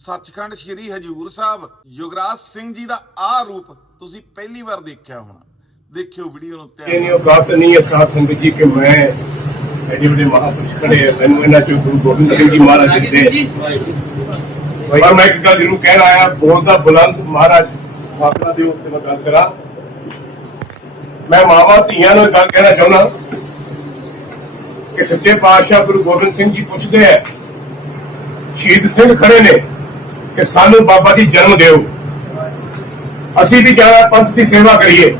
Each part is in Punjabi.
ਸੱਚਖੰਡ ਸ੍ਰੀ ਹਜੂਰ ਸਾਹਿਬ ਯੁਗਰਾਜ ਸਿੰਘ ਜੀ ਦਾ ਆ ਰੂਪ ਤੁਸੀਂ ਪਹਿਲੀ ਵਾਰ ਦੇਖਿਆ ਹੋਣਾ। ਦੇਖਿਓ ਵੀਡੀਓ ਨੂੰ ਧਿਆਨ ਉਹ ਗੱਲ ਨਹੀਂ ਹੈ ਸਾਧ ਸੰਗਤ ਜੀ ਕਿ ਮੈਂ ਐਡੇ ਵੱਡੇ ਮਹਾਪੁਰਸ਼ ਖੜੇ ਮੈਨੂੰ ਇਹਨਾਂ ਚੋਂ ਗੁਰੂ ਗੋਬਿੰਦ ਸਿੰਘ ਜੀ ਮਹਾਰਾਜ ਦੇ ਪਰ ਮੈਂ ਇੱਕ ਗੱਲ ਜ਼ਰੂਰ ਕਹਿਣ ਆਇਆ ਬੋਲਦਾ ਬੁਲੰਦ ਮਹਾਰਾਜ ਆਪਣਾ ਦੇ ਉੱਤੇ ਮੈਂ ਗੱਲ ਕਰਾਂ। ਮੈਂ ਮਾਵਾ ਧੀਆਂ ਨੂੰ ਇੱਕ ਗੱਲ ਕਹਿਣਾ ਚਾਹੁੰਦਾ ਕਿ ਸੱਚੇ ਪਾਤਸ਼ਾਹ ਗੁਰੂ ਗੋਬਿੰਦ ਸਿੰਘ ਜੀ ਪੁੱਛਦੇ ਆ ਸ਼ਹੀਦ ਸਿੰਘ ਖੜੇ ਨੇ। ਕਿ ਸਾਨੂੰ ਬਾਬਾ ਜੀ ਜਨਮ ਦਿਓ। ਅਸੀਂ ਵੀ ਜਾਣਾ ਪੰਥ ਦੀ ਸੇਵਾ ਕਰੀਏ।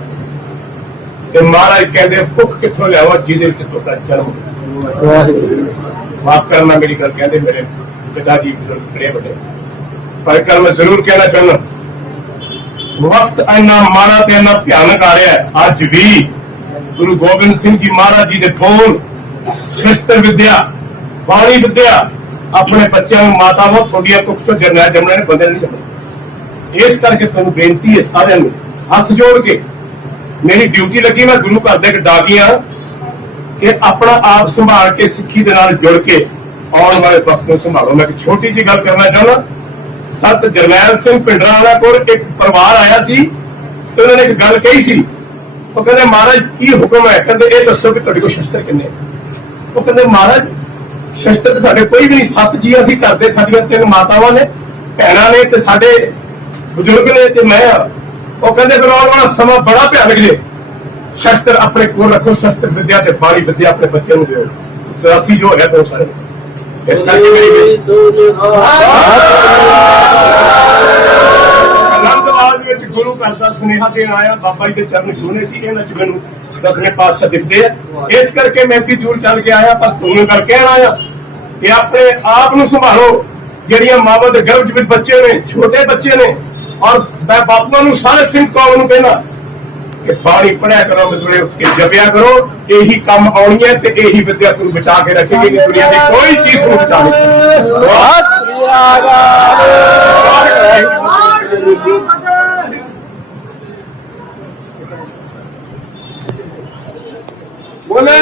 ਤੇ ਮਹਾਰਾਜ ਕਹਿੰਦੇ ਭੁੱਖ ਕਿੱਥੋਂ ਲਿਆਵਾ ਜਿਹਦੇ ਵਿੱਚ ਤੁਹਾਡਾ ਜਨਮ ਮਾਫ ਕਰਨਾ ਮੇਰੀ ਗੱਲ ਕਹਿੰਦੇ ਮੇਰੇ ਪਿਤਾ ਜੀ ਬੜੇ ਵੱਡੇ। ਪਰ ਗੱਲ ਮੈਂ ਜ਼ਰੂਰ ਕਹਿਣਾ ਚਾਹੁੰਦਾ ਵਕਤ ਇੰਨਾ ਮਾੜਾ ਤੇ ਇੰਨਾ ਭਿਆਨਕ ਆ ਰਿਹਾ ਹੈ। ਅੱਜ ਵੀ ਗੁਰੂ ਗੋਬਿੰਦ ਸਿੰਘ ਜੀ ਮਹਾਰਾਜ ਜੀ ਦੇ ਫੋਨ ਸ਼ਸਤਰ ਵਿਦਿਆ ਬਾਣੀ ਵਿਦਿਆ ਆਪਣੇ ਬੱਚਿਆਂ ਨੂੰ ਮਾਤਾਵਾਂ ਤੁਹਾਡੀਆਂ ਕੁੱਖ ਤੋਂ ਜਰਨੈਲ ਜਮਨਾ ਨੇ ਬਦਲ ਨਹੀਂ ਜਾਣਾ ਇਸ ਕਰਕੇ ਤੁਹਾਨੂੰ ਬੇਨਤੀ ਹੈ ਸਾਰਿਆਂ ਨੂੰ, ਹੱਥ ਜੋੜ ਕੇ। ਮੇਰੀ ਡਿਊਟੀ ਲੱਗੀ, ਮੈਂ ਗੁਰੂ ਘਰ ਦੇ ਇੱਕ ਡਾਕੀਆਂ ਕਿ ਆਪਣਾ ਆਪ ਸੰਭਾਲ ਕੇ, ਸਿੱਖੀ ਦੇ ਨਾਲ ਜੁੜ ਕੇ ਆਉਣ ਵਾਲੇ ਵਕਤ ਨੂੰ ਸੰਭਾਲੋ। ਮੈਂ ਇੱਕ ਛੋਟੀ ਜਿਹੀ ਗੱਲ ਕਰਨਾ ਚਾਹੁੰਦਾ, ਸਤ ਜਰਨੈਲ ਸਿੰਘ ਪਿੰਡਰਾਂ ਵਾਲਾ ਕੋਲ ਇੱਕ ਪਰਿਵਾਰ ਆਇਆ ਸੀ ਤੇ ਉਹਨਾਂ ਨੇ ਇੱਕ ਗੱਲ ਕਹੀ ਸੀ। ਉਹ ਕਹਿੰਦੇ, ਮਹਾਰਾਜ, ਕੀ ਹੁਕਮ ਹੈ? ਕਹਿੰਦੇ, ਇਹ ਦੱਸੋ ਕਿ ਤੁਹਾਡੇ ਕੋਲ ਸ਼ਸਤਰ ਕਿੰਨੇ ਉਹ ਕਹਿੰਦੇ, ਮਹਾਰਾਜ ਸ਼ਸਤਰ ਸਾਡੇ ਕੋਈ ਵੀ ਨਹੀਂ, ਸੱਤ ਜੀ ਅਸੀਂ ਕਰਦੇ ਸਾਡੀਆਂ ਤਿੰਨ ਮਾਤਾਵਾਂ ਨੇ, ਭੈਣਾਂ ਨੇ ਤੇ ਸਾਡੇ ਬਜ਼ੁਰਗ ਨੇ ਤੇ ਮੈਂ ਉਹ ਕਹਿੰਦੇ ਫਿਰ ਆਉਣ ਵਾਲਾ ਸਮਾਂ ਬੜਾ ਭਿਆਨਕ ਜੇ। ਸ਼ਸਤਰ ਆਪਣੇ ਕੋਲ ਰੱਖੋ ਸ਼ਸਤਰ ਵਿਦਿਆ ਤੇ ਬਾਣੀ ਵਿਦਿਆ ਆਪਣੇ ਬੱਚਿਆਂ ਨੂੰ ਦਿਓ। ਤੇ ਅਸੀਂ ਜੋ ਹੈ ਤੋਂ ਸਾਰੇ। ਇਸ ਕਰਕੇ ਮੇਰੀ ਸੁਨੇਹਾ ਦੇਣ ਆਇਆ ਬਾਬਾ ਜੀ ਦੇ ਚਰਨ ਛੂਹਣੇ ਸੀ ਇਹਨਾਂ ਚ ਮੈਨੂੰ ਦਸਵੇਂ ਪਾਤਸ਼ਾਹ ਦਿਖਦੇ ਆ। ਇਸ ਕਰਕੇ ਮੈਂ ਇੱਥੇ ਦੂਰ ਚੱਲ ਕੇ ਆਇਆ ਪਰ ਤੁਹਾਨੂੰ ਕਹਿਣ ਆਇਆ ਕਿ ਆਪਣੇ ਆਪ ਨੂੰ ਸੰਭਾਲੋ। ਜਿਹੜੀਆਂ ਮਾਵਾਂ ਦੇ ਗਰਭ ਵਿੱਚ ਬੱਚੇ ਨੇ ਛੋਟੇ ਬੱਚੇ ਨੇ ਔਰ ਮੈਂ ਬਾਪੂਆਂ ਨੂੰ ਸਾਰੇ ਸਿੰਘ ਕੌਮ ਨੂੰ ਕਹਿਣਾ ਕਿ ਬਾਣੀ ਪੜਿਆ ਕਰੋ ਮਿੱਤਰੋ ਕੇ ਜਪਿਆ ਕਰੋ। ਇਹੀ ਕੰਮ ਆਉਣੀ ਹੈ ਤੇ ਇਹੀ ਵਿਦਿਆ ਤੁਹਾਨੂੰ ਬਚਾ ਕੇ ਰੱਖੇਗੀ ਕਿ ਦੁਨੀਆ ਦੀ ਕੋਈ ਚੀਜ਼ ਨੂੰ ਬਚਾ ਨਹੀਂ ਸਕਦੀ। ਸਤਿ ਸ੍ਰੀ ਅਕਾਲ। বলে